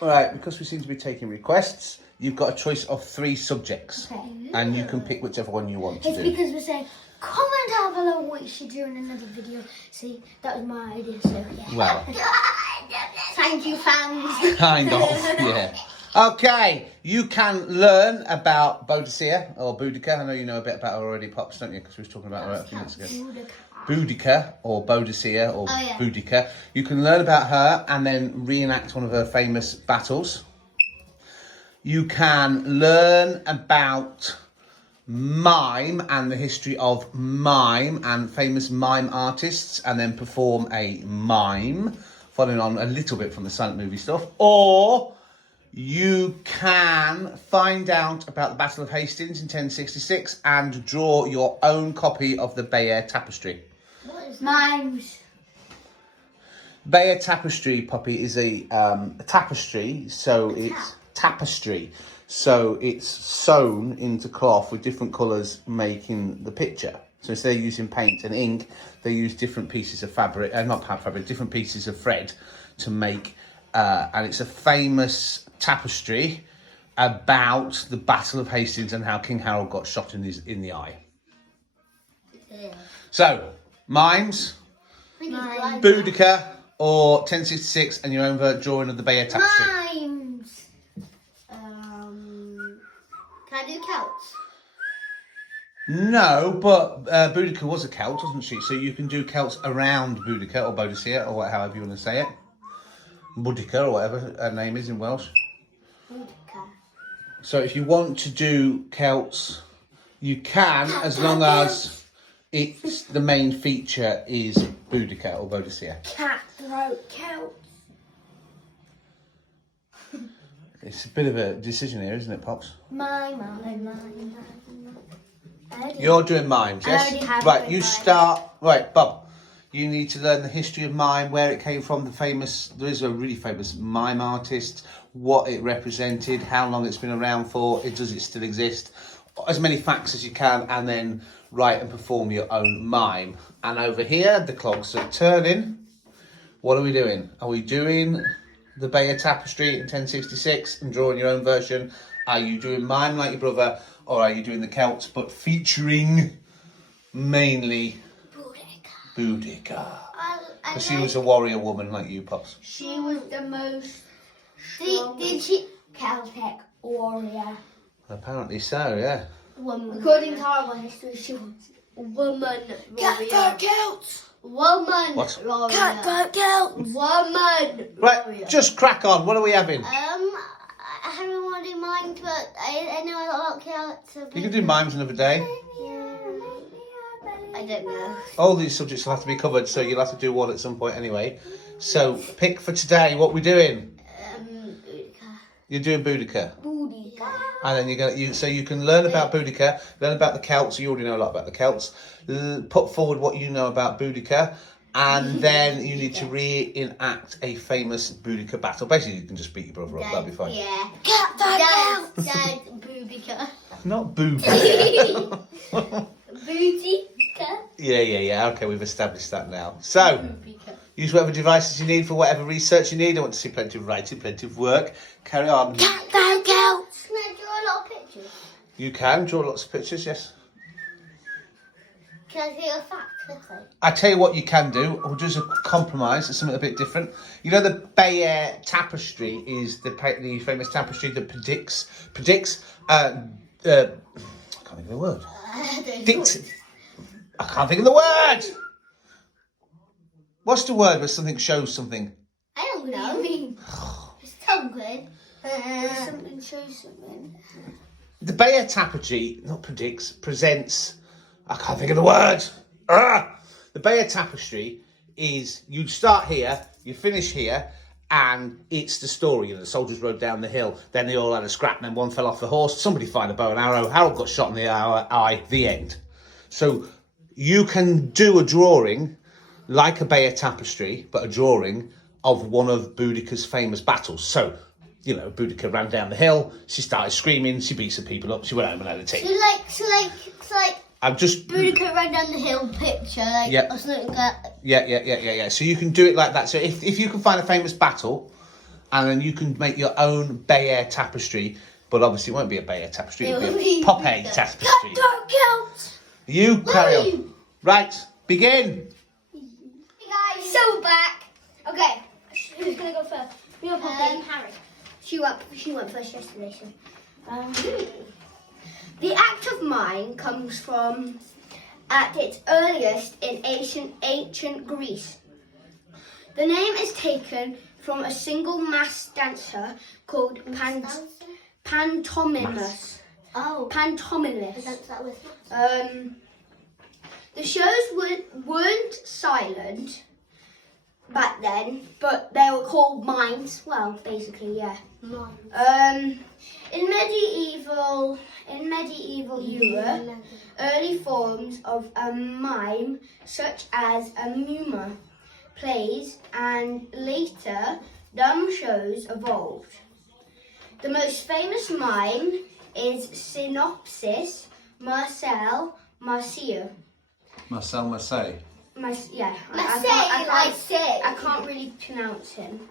Right, because we seem to be taking requests, you've got a choice of 3 subjects. Okay. And you can pick whichever one you want to It's do. because we're saying, comment down below what you should do in another video. See, that was my idea, so yeah. Well. Thank you, fans. Kind of, yeah. Okay, you can learn about Boadicea or Boudica. I know you know a bit about her already, Pops, don't you? Because we were talking about her a few minutes ago. Boudica or Boadicea or Boudica. You can learn about her and then reenact one of her famous battles. You can learn about mime and the history of mime and famous mime artists and then perform a mime, following on a little bit from the silent movie stuff. Or you can find out about the Battle of Hastings in 1066 and draw your own copy of the Bayeux Tapestry. What is mimes? Bayeux Tapestry, Poppy, is a tapestry, so it's tapestry. So it's sewn into cloth with different colours making the picture. So instead of using paint and ink, they use different pieces of fabric, not fabric, different pieces of thread to make, and it's a famous tapestry about the Battle of Hastings and how King Harold got shot in the eye. Yeah. So, mimes, Boudica, or 1066 and your own drawing of the Bayeux Tapestry. Mimes. Can I do Celts? No, but Boudica was a Celt, wasn't she? So you can do Celts around Boudica or Boadicea or however you want to say it. Boudica or whatever her name is in Welsh. Boudica. So if you want to do Celts, you can, as long as it's the main feature is Boudica or Boadicea. Cutthroat Celts. It's a bit of a decision here, isn't it, Pops? Mime. You're doing mimes, I already yes? have Right, one you mime. start. Right, Bob. You need to learn the history of mime, where it came from, there is a really famous mime artist, what it represented, how long it's been around for, does it still exist, as many facts as you can, and then write and perform your own mime. And over here, the clogs are turning. What are we doing? Are we doing the Bayeux Tapestry in 1066 and drawing your own version? Are you doing mime like your brother, or are you doing the Celts but featuring mainly Boudica? Because she was a warrior woman like you, Pops. She was the most did she Celtic warrior? Apparently so, yeah. Woman. According to our history, she was a woman warrior. Celts! Woman What? warrior. Celts! Woman Right, warrior. just crack on. What are we having? I haven't want to do mine, but I know a lot of Celts. So You can do mimes another day. I don't know. All these subjects will have to be covered, so you'll have to do one at some point anyway. So pick for today. What we're doing? Boudica. You're doing Boudica. Boudica. And then so you can learn about Boudica, learn about the Celts. You already know a lot about the Celts. Put forward what you know about Boudica, and then you need to reenact a famous Boudica battle. Basically, you can just beat your brother up. That'll be fine. Yeah. Celts! Dad, Boudica. Not Boudica. Boudica. Yeah. Okay, we've established that now. So, Boudica. use whatever devices you need for whatever research you need. I want to see plenty of writing, plenty of work. Carry on. Celts! Can I draw a lot of pictures? You can draw lots of pictures, yes. Can I do a fact quickly? I tell you what you can do. We'll do as a compromise. It's something a bit different. You know, the Bayeux Tapestry is the famous tapestry that predicts. I can't think of the word. I can't think of the word. What's the word where something shows something? I don't know. What do you mean? It's tongue. Something shows something. The Bayeux Tapestry, presents. I can't think of the word. The Bayeux Tapestry is, you start here, you finish here, and it's the story. You know, the soldiers rode down the hill, then they all had a scrap, and then one fell off the horse, somebody fired a bow and arrow, Harold got shot in the eye, the end. So you can do a drawing like a Bayeux Tapestry, but a drawing of one of Boudica's famous battles. So, you know, Boudica ran down the hill, she started screaming, she beat some people up, she went home and had a tea. So like I'm just... Boudica ran down the hill picture, like, or something like that. Yeah. So you can do it like that. So if you can find a famous battle and then you can make your own Beyer tapestry. But obviously, it won't be a Beyer tapestry. It'll It'll be a be Popeye the tapestry. Dark Kilt. You carry on. Right, begin. Hey guys, so we're back. Okay, who's gonna go first? Me or Poppy? Harry. She went first yesterday, so. The act of mime comes from, at its earliest, in ancient Greece. The name is taken from a single mass dancer called pantomimus. Oh. Pantomimus. Presents that with. The shows weren't silent back then, but they were called mimes. Well, basically, yeah. In medieval Europe, early forms of a mime, such as a mime, plays, and later dumb shows evolved. The most famous mime is Synopsis Marcel. Marcel Marseille. I can't really pronounce him.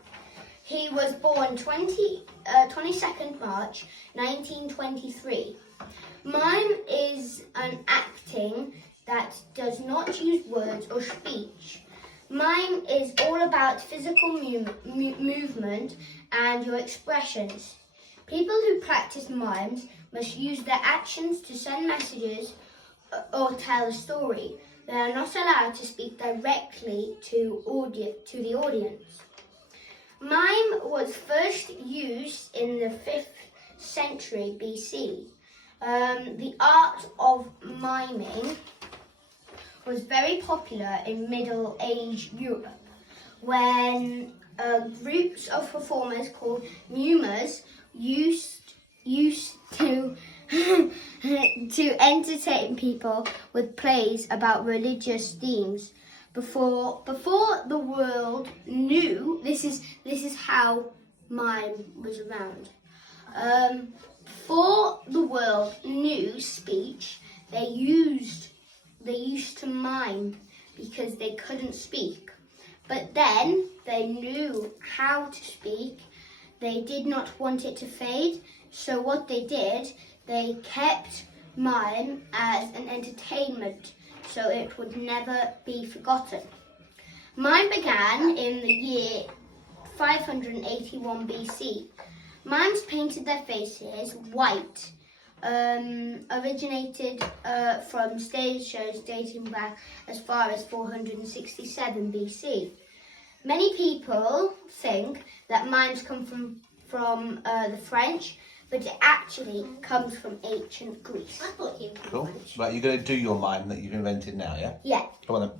He was born 22nd March 1923. Mime is an acting that does not use words or speech. Mime is all about physical movement and your expressions. People who practice mimes must use their actions to send messages or tell a story. They are not allowed to speak directly to the audience. Mime was first used in the 5th century BC. The art of miming was very popular in Middle Age Europe, when groups of performers called mimes used to to entertain people with plays about religious themes. Before the world knew, this is how mime was around. Before the world knew speech, they used to mime because they couldn't speak. But then they knew how to speak. They did not want it to fade, so what they did, they kept mime as an entertainment, so it would never be forgotten. Mime began in the year 581 BC. Mimes painted their faces white, originated from stage shows dating back as far as 467 BC. Many people think that mimes come from the French, but it actually comes from ancient Greece. I thought you were Cool. French. Right, you're going to do your mime that you've invented now, yeah? Yeah. Come on then.